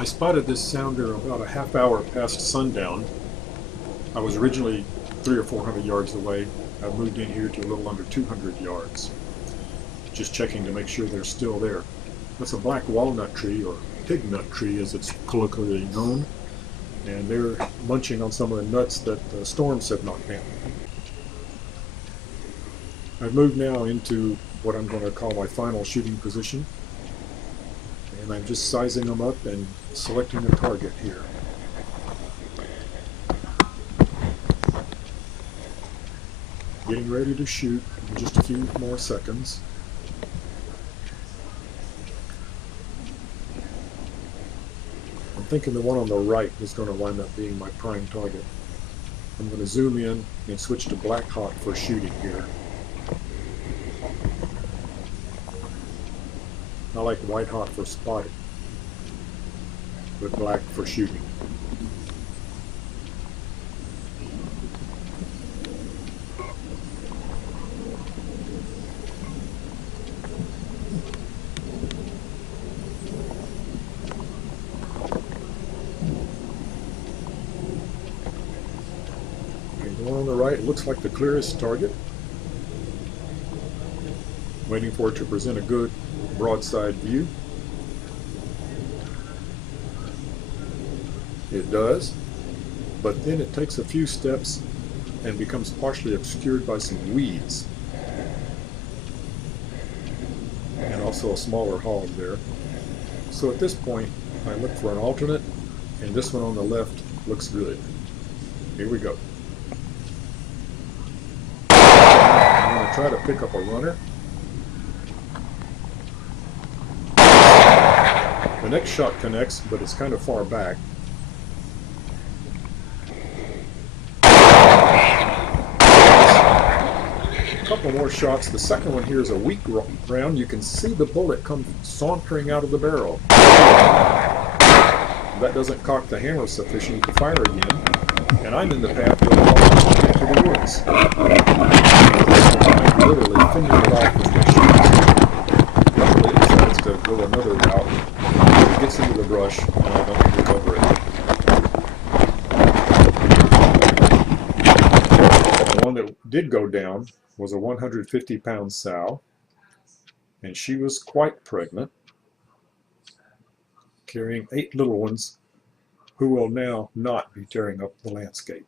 I spotted this sounder about a half hour past sundown. I was originally 300 or 400 yards away. I moved in here to a little under 200 yards, just checking to make sure they're still there. That's a black walnut tree, or pig nut tree as it's colloquially known, and they're munching on some of the nuts that the storms have knocked down. I've moved now into what I'm going to call my final shooting position, and I'm just sizing them up and selecting a target here. Getting ready to shoot in just a few more seconds. I'm thinking the one on the right is going to wind up being my prime target. I'm going to zoom in and switch to black hot for shooting here. I like white hot for spotting, but black for shooting. Okay, the one on the right looks like the clearest target. Waiting for it to present a good broadside view. It does, but then it takes a few steps and becomes partially obscured by some weeds and also a smaller hog there. So at this point I look for an alternate, and this one on the left looks good. Here we go. I'm going to try to pick up a runner. The next shot connects, but it's kind of far back. A couple more shots. The second one here is a weak round. You can see the bullet come sauntering out of the barrel. That doesn't cock the hammer sufficient to fire again, and I'm in the path going into the woods. I'm literally fending it off with my shots. Luckily, it decides to go another route. It gets into the brush, and I don't recover it. The one that did go down was a 150-pound sow, and she was quite pregnant, carrying 8 little ones who will now not be tearing up the landscape.